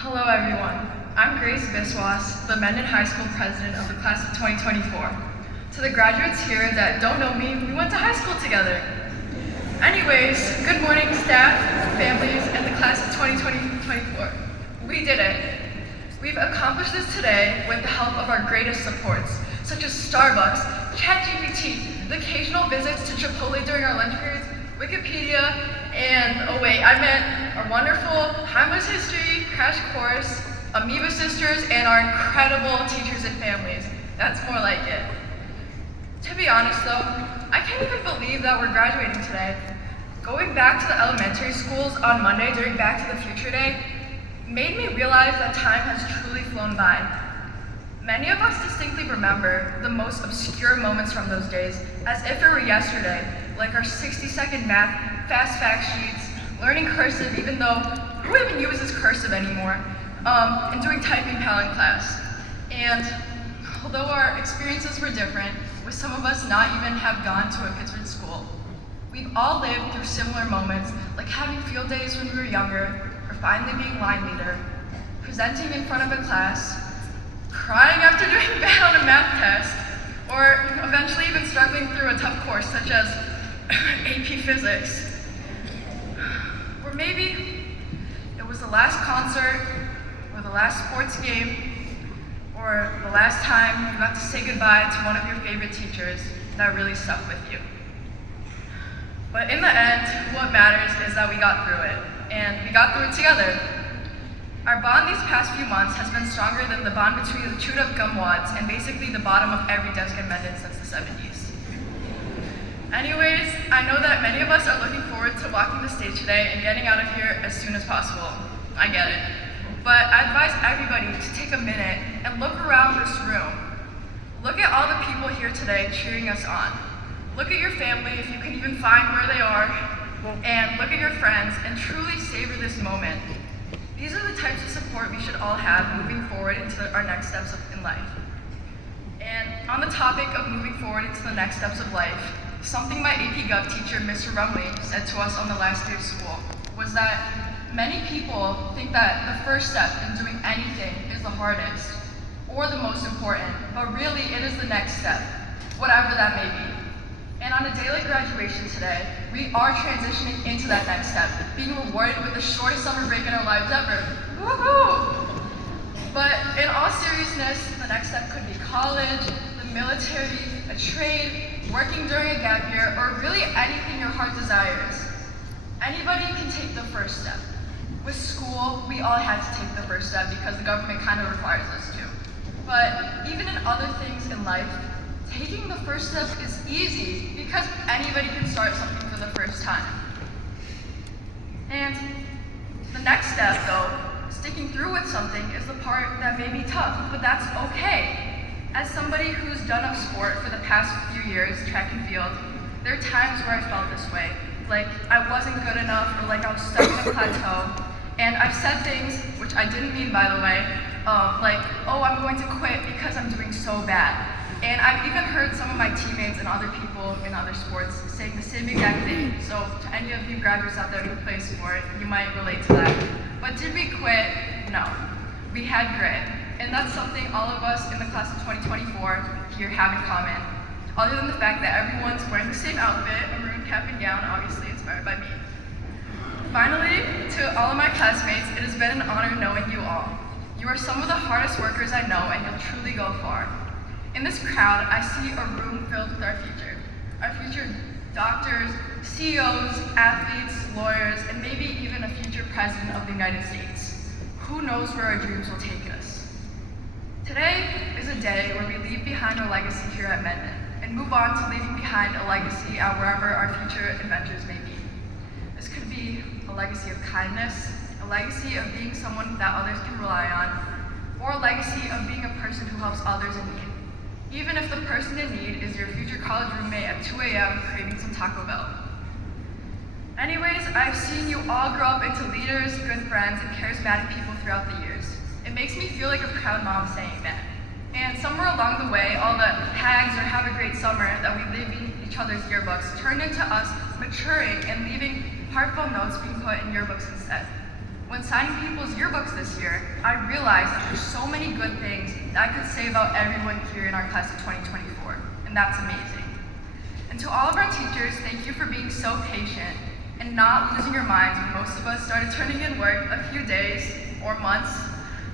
Hello everyone, I'm Grace Biswas, the Mendon High School president of the class of 2024. To the graduates here that don't know me, we went to high school together. Anyways, good morning staff, families, and the class of 2024. We did it. We've accomplished this today with the help of our greatest supports, such as Starbucks, ChatGPT, the occasional visits to Chipotle during our lunch periods, Wikipedia, and I meant our wonderful Timeless History crash course, Amoeba Sisters, and our incredible teachers and families. That's more like it. To be honest though, I can't even believe that we're graduating today. Going back to the elementary schools on Monday during Back to the Future Day made me realize that time has truly flown by. Many of us distinctly remember the most obscure moments from those days as if it were yesterday, like our 60-second math, fast fact sheets, learning cursive even though who even uses cursive anymore, and doing typing pal in class. And although our experiences were different, with some of us not even have gone to a Pittsburgh school, we've all lived through similar moments, like having field days when we were younger, or finally being line leader, presenting in front of a class, crying after doing bad on a math test, or eventually even struggling through a tough course such as AP Physics. Or maybe it was the last concert, or the last sports game, or the last time you got to say goodbye to one of your favorite teachers that really stuck with you. But in the end, what matters is that we got through it, and we got through it together. Our bond these past few months has been stronger than the bond between the chewed up gum wads and basically the bottom of every desk in Mendon since the 70s. Anyways, I know that many of us are looking forward to walking the stage today and getting out of here as soon as possible. I get it. But I advise everybody to take a minute and look around this room. Look at all the people here today cheering us on. Look at your family if you can even find where they are, and look at your friends and truly savor this moment. These are the types of support we should all have moving forward into our next steps in life. And on the topic of moving forward into the next steps of life, something my AP Gov teacher, Mr. Rumley, said to us on the last day of school was that many people think that the first step in doing anything is the hardest or the most important, but really it is the next step, whatever that may be. And on a day like graduation today, we are transitioning into that next step, being rewarded with the shortest summer break in our lives ever. Woohoo! But in all seriousness, the next step could be college, the military, a trade, working during a gap year, or really anything your heart desires. Anybody can take the first step. With school, we all had to take the first step because the government kind of requires us to. But even in other things in life, taking the first step is easy because anybody can start something for the first time. And the next step, though, sticking through with something is the part that may be tough, but that's okay. As somebody who's done a sport for the past few years, track and field, there are times where I felt this way, like I wasn't good enough or like I was stuck in a plateau. And I've said things, which I didn't mean by the way, like, oh, I'm going to quit because I'm doing so bad. And I've even heard some of my teammates and other people in other sports saying the same exact thing. So to any of you graduates out there who play sport, you might relate to that. But did we quit? No. We had grit. And that's something all of us in the class of 2024 here have in common. Other than the fact that everyone's wearing the same outfit, a maroon cap and gown, obviously inspired by me. Finally, to all of my classmates, it has been an honor knowing you all. You are some of the hardest workers I know, and you'll truly go far. In this crowd, I see a room filled with our future. Our future doctors, CEOs, athletes, lawyers, and maybe even a future president of the United States. Who knows where our dreams will take us? Today is a day where we leave behind our legacy here at Mendon and move on to leaving behind a legacy at wherever our future adventures may be. This could be a legacy of kindness, a legacy of being someone that others can rely on, or a legacy of being a person who helps others in need. Even if the person in need is your future college roommate at 2 a.m. craving some Taco Bell. Anyways, I've seen you all grow up into leaders, good friends, and charismatic people throughout the years. It makes me feel like a proud mom saying that. And somewhere along the way, all the hags or have a great summer that we leave in each other's yearbooks turned into us maturing and leaving heartfelt notes being put in yearbooks instead. When signing people's yearbooks this year, I realized that there's so many good things that I could say about everyone here in our class of 2024, and that's amazing. And to all of our teachers, thank you for being so patient and not losing your minds when most of us started turning in work a few days or months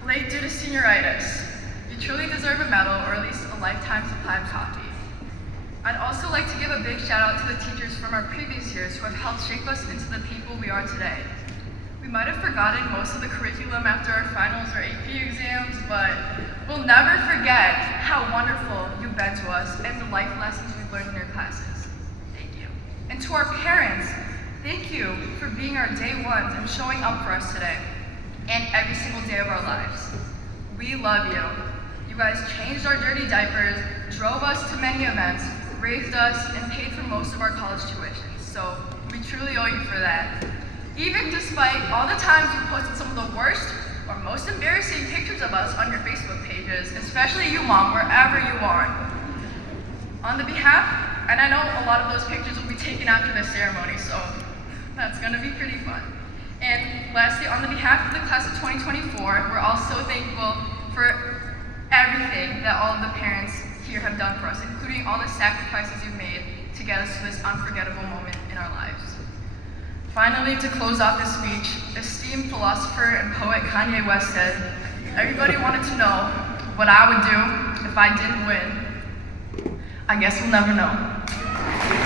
late due to senioritis. You truly deserve a medal or at least a lifetime supply of coffee. I'd also like to give a big shout out to the teachers from our previous years who have helped shape us into the people we are today. We might have forgotten most of the curriculum after our finals or AP exams, but we'll never forget how wonderful you've been to us and the life lessons we've learned in your classes. Thank you. And to our parents, thank you for being our day ones and showing up for us today and every single day of our lives. We love you. You guys changed our dirty diapers, drove us to many events, raised us, and paid for most of our college tuitions. So we truly owe you for that. Even despite all the times you posted some of the worst or most embarrassing pictures of us on your Facebook pages, especially you, Mom, wherever you are. On the behalf, and I know a lot of those pictures will be taken after this ceremony, so that's gonna be pretty fun. And lastly, on the behalf of the class of 2024, we're all so thankful for everything that all of the parents here have done for us, including all the sacrifices you've made to get us to this unforgettable moment in our lives. Finally, to close off this speech, esteemed philosopher and poet Kanye West said, "Everybody wanted to know what I would do if I didn't win. I guess we'll never know."